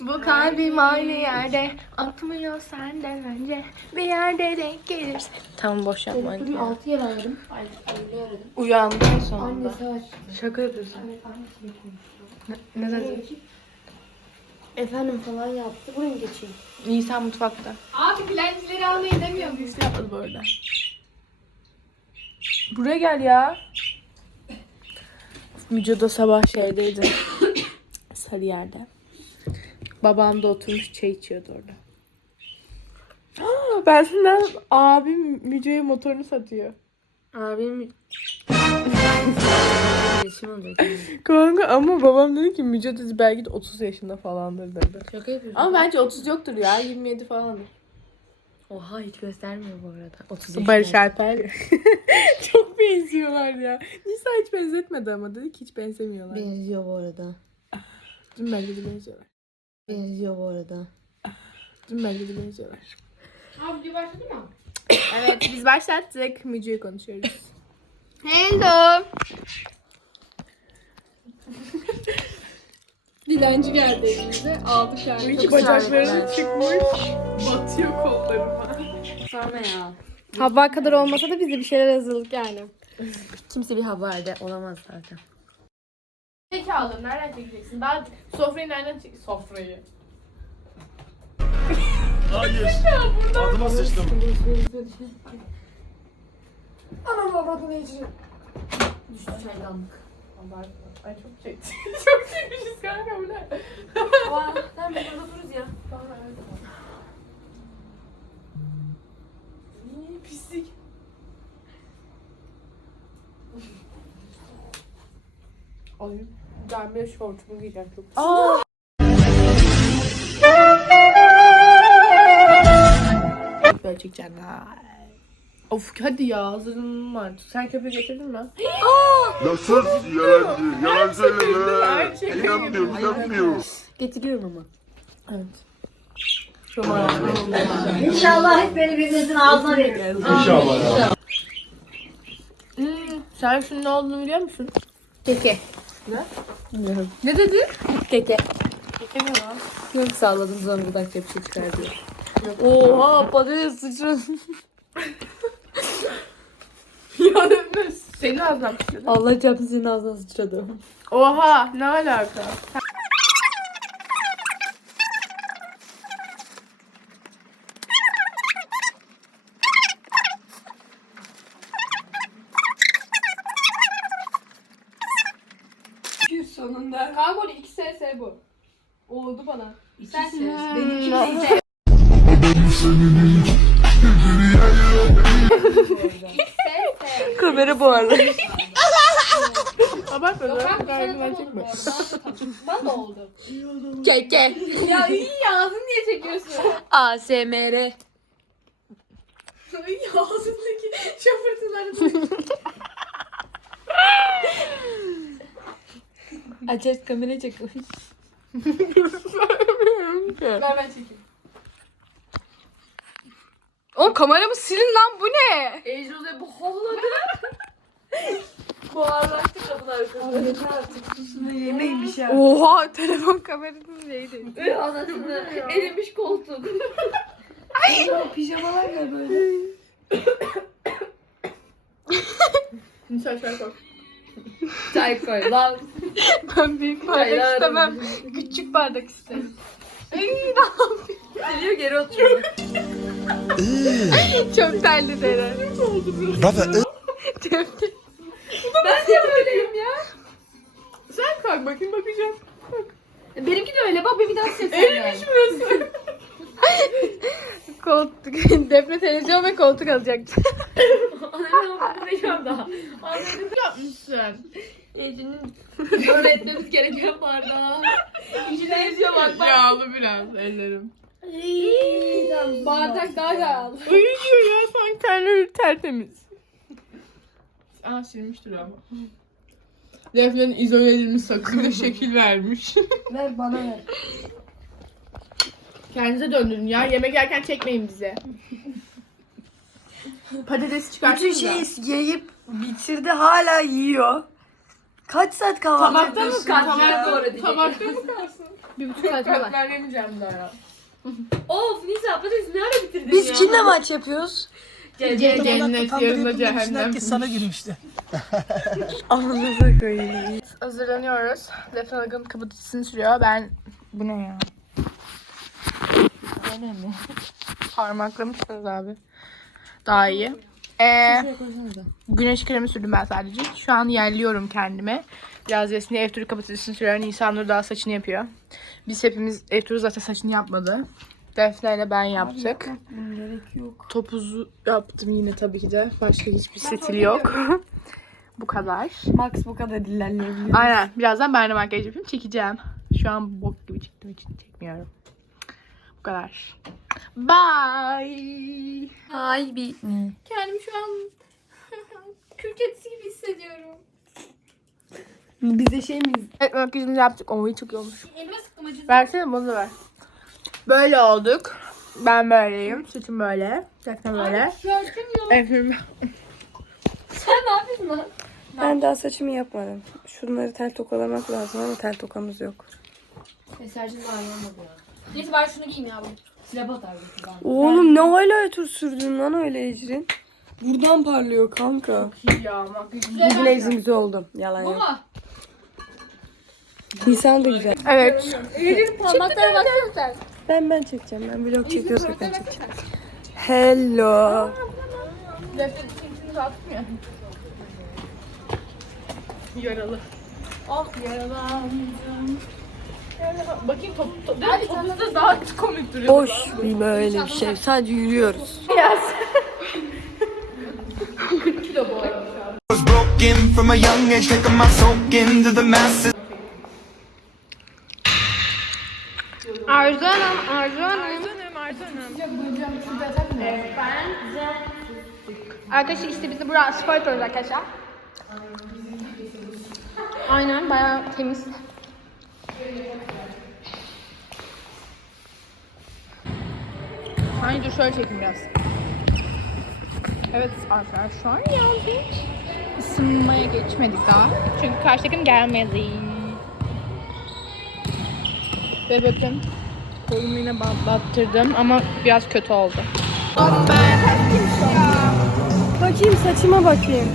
Bu kalbim aynı yerde atmıyor senden önce bir yerde denk gelir. Tamam boş yapma. Bugün 6 yer aradım. Ay, öyle aradım. Uyandım sonunda. Açtı. Şaka yapıyorsun. Ne dedi? Efendim falan yaptı. Buraya mı geçeyim? Nisan mutfakta. Abi dilencileri almayı demiyor muyuz? Yapmadı bu arada. Buraya gel ya. Müco'da sabah şeydeydi. Sarıyer'de. Babam da oturmuş çay içiyordu orada. Aa, ben senden abim Müco'ya motorunu satıyor. Abim... Resim olacak. Kanka ama babam dedi ki Müco dedi belki de 30 yaşında falandır dedi. Şaka yapıyorsun. Ama bence 30 yoktur ya 27 falandır. Oha hiç göstermiyor bu arada. 30 yaşında. Barış Alper. Çok benziyorlar ya. Nisa hiç benzetmedi ama dedi ki hiç benzemiyorlar. Benziyor bu arada. Dün bence de benziyorlar. Benziyor bu arada. Dün bence de benziyorlar. Abi bir başladı mı? Evet biz başlattık. Müco'yu konuşuyoruz. Hello. Dilenci geldi evimize. Aldık yani. İki Çok bacakları çıkmış. Batıyor kollarıma. Sonra ya. Hava kadar olmasa da biz de bir şeyler hazırladık yani. Kimse bir haber olamaz zaten. Zekalı nereden çekeceksin? Daha sofrayı nereden çek... Sofrayı. Hayır. Adıma sıçtım. Anam avradını içeceğim. Düştü çaydanlık. Abartma. Ay çok çekti. çok çekmişiz kanka bu ne? Aa, tamam biz burada dururuz ya. İyi, Pislik. Ay ben bir şortumu giyeceğim çok. Aa. Çekeceksin ha. Of hadi ya hazırım var. Sen köpeği getirdin mi? Nasıl yalancı? Yalan söyleme. İnanmıyorum, inanmıyorum. Getiriyorum ama. Evet. Roman. İnşallah hep böyle birbirinizin ağzına verir. İnşallah. Hmm, sen şunun ne olduğunu biliyor musun? Keke. Bilmiyorum. Ne dedi? Keke. Keke ne lan? Yok salladım zonguldak yapışı çıkardı. Oha patates sıçradın. ya ne? Senin ağzından sıçradın. Allah çarpsın senin ağzına sıçradı. Oha ne alaka? Sonunda. Kanka orada 2 SS bu. Oldu bana. Sen Kamera bu arada. Abartma lan. Gayet sana ben da oldu. çekme. Keke. ya iyi ya ağzını niye çekiyorsun? ASMR. İyi ağzındaki şapırtıları. Açar kamerayı çekiyor. Ver ben çekeyim. Oğlum kameramı silin lan bu ne? Ejroze bu hohladı. Buharlaştı kapının arkasında. Yemeğiymiş ya. Oha telefon kamerası neydi? Anasını erimiş koltuk. Pijamalar ne böyle? Nisa çay koy. Çay koy lan. Ben büyük bardak Çaylar. istemem. Küçük bardak isterim. Geliyor geri oturuyor. Çok terli dere. ben de böyleyim ya. Sen kalk bakayım bakacağım. Benimki de öyle bak bir daha ses Evmiş burası. koltuk. Defne televizyon ve koltuk alacaktı. Anladım daha. Anladım yapmışsın. Ece'nin öğretmemiz gereken bardağı. İçine yazıyor bak bak. Yağlı biraz ellerim. Bardak daha yağlı. Uyuyor ya sanki terleri tertemiz. Aa silmiştir ama. Defne'nin izole edilmiş sakızına şekil vermiş. Ver bana ver. Kendinize döndürün ya. Yemek yerken çekmeyin bize. Patatesi Bütün çıkartın şeyi yiyip bitirdi hala yiyor. Kaç saat kahvaltı Tabakta mı yapıyorsun? kalsın? Tabakta mı kalsın? Bir buçuk saat var. Ben yemeyeceğim daha. Of Nisa patates ne ara bitirdin Biz ya? kimle maç yapıyoruz? Cennet yarında cehennem. Herkes sana girmişti. Amanıza koyayım. Hazırlanıyoruz. Defne kapatıcısını sürüyor. Ben... Bu ne ya? Böyle mi? Parmaklamışsınız abi. Daha iyi. Ee, güneş kremi sürdüm ben sadece. Şu an yerliyorum kendime. Efturu kapatıcısını sürüyor. Nisan Nur daha saçını yapıyor. Biz hepimiz Efturu zaten saçını yapmadı. Defne ile ben yaptık. Gerek yok. Topuzu yaptım yine tabii ki de. Başka hiçbir stil yok. Bu kadar. Max bu kadar dillenleyebilir. Aynen. Birazdan ben de makyaj yapayım. Çekeceğim. Şu an bok gibi çıktığım için çekmiyorum. Bu kadar. Bye. Ay bir. Kendimi şu an kedisi gibi hissediyorum. Bize şey mi? Evet makyajımızı yaptık. Oy çok iyi olmuş. Elime sıktım acıdı. Versene bana ver. Böyle olduk. Ben böyleyim. Saçım böyle. Defne böyle. Şörtüm yok. Efendim. Sen ne yapıyorsun lan? Ben daha saçımı yapmadım. Şunları tel tokalamak lazım ama tel tokamız yok. Esercim daha iyi olmadı ya. Neyse ben şunu giyeyim ya. Silah atar bu. Oğlum ne highlighter sürdün lan öyle Ecrin? Buradan parlıyor kanka. Ya makyajım. Bugün Ecrin güzel oldu. Yalan Bu yok. mu? Nisan da güzel. Evet. Parmaklara baksana. Ben ben çekeceğim. Ben vlog çekiyorsak ben çekeceğim. Hello. Seninkini dağıttım ya. Yaralı. Ah yaralandım. Yaralı- Bakayım top, top, Hadi daha komik duruyor. Boş bir böyle bir şey. Sadece yürüyoruz. was broken from a young Arkadaşlar işte biz de buraya spor yapıyoruz arkadaşlar. Aynen bayağı temiz. Hani dur şöyle çekeyim biraz. Evet arkadaşlar geldik. Isınmaya geçmedik daha. Çünkü karşı takım gelmedi. Ve bakın kolumu yine bantlattırdım ama biraz kötü oldu. Bakayım saçıma bakayım.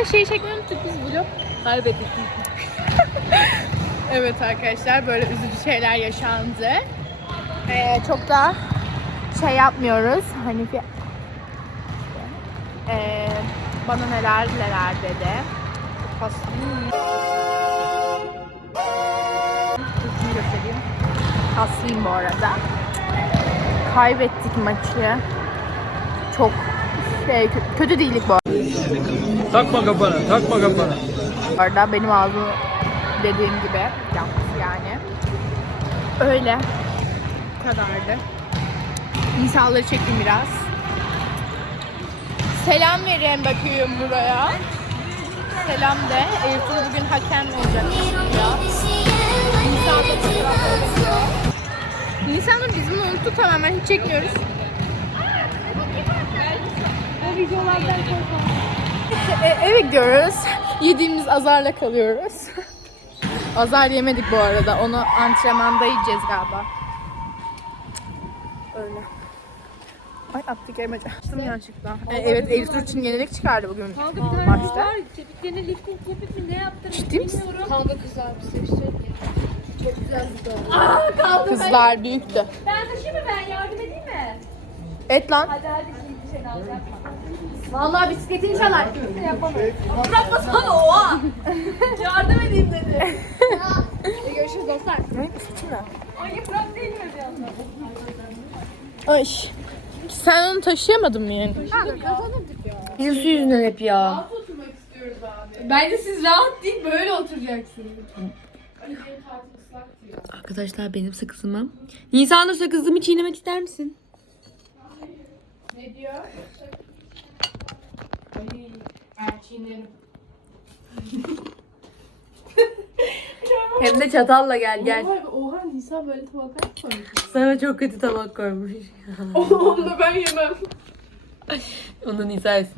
Ha şey çekmeyi unuttuk biz vlog. Kaybettik. Evet arkadaşlar böyle üzücü şeyler yaşandı. Ee, çok da şey yapmıyoruz. Hani bir ee, bana neler neler dedi. Kaslıyım. Üstünü göstereyim. Kaslıyım bu arada. Kaybettik maçı. Çok şey, kö- kötü değildik bu Takma kafana, takma kafana. arada. Benim ağzım dediğim gibi yaptı yani. Öyle. Bu kadardı. İnsanları çektim biraz. Selam verin bakıyorum buraya. Selam de. Ertuğrul bugün hakem olacak ya. Nisan'da fotoğraflar bakıyor. Nisan'da biz bunu unuttuk tamamen hiç çekmiyoruz. E, eve gidiyoruz. Yediğimiz azarla kalıyoruz. Azar yemedik bu arada. Onu antrenmanda yiyeceğiz galiba. Öyle. Ay attık elmacı. Attım yanlışlıkla. E, evet Elif için yenilik çıkardı bugün maçta. Kepiklerine lifting yapıp mı ne yaptın? Ciddi misin? Kanka kızlar bir sevişecek. Kızlar büyüktü. Ben taşıyayım mı ben? Yardım edeyim mi? Et lan. Hadi hadi. Vallahi bisikletini çalar. Bırakmasana oha. Yardım edeyim dedi. Görüşürüz dostlar. Ay bırak değil mi diyorsun? Ay. Sen onu taşıyamadın mı yani? Bizim su yüzünden hep ya. Bence siz rahat değil böyle oturacaksınız. Arkadaşlar benim sakızımı. Nisan'da sakızımı çiğnemek ister misin? Ne diyor? Ay, Erçinlerim. Hem de çatalla gel gel. Oha, oha Nisa böyle tabaklar koymuş? Sana çok kötü tabak koymuş. Onu da ben yemem. Onu Nisa yesin.